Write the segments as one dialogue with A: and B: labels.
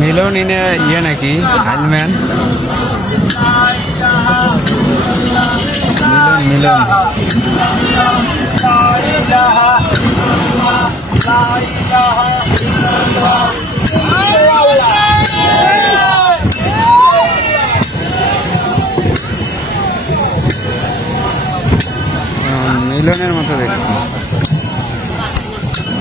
A: মিলন ইনে ইয়ে নাকি হাইলম্যান মিলন মিলন মিলনের মতো দেখছি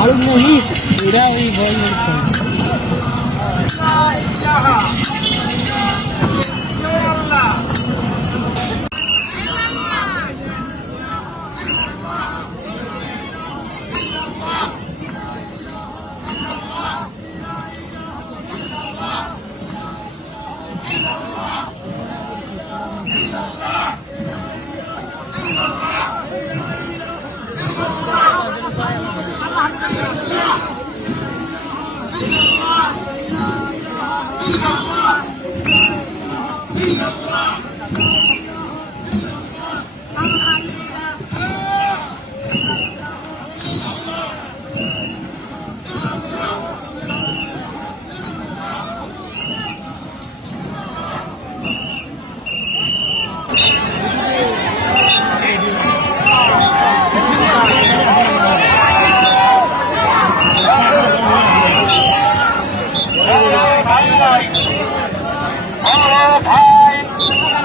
B: আর মহিষ এরা ওই ভয় 来，
C: 加哈。করছে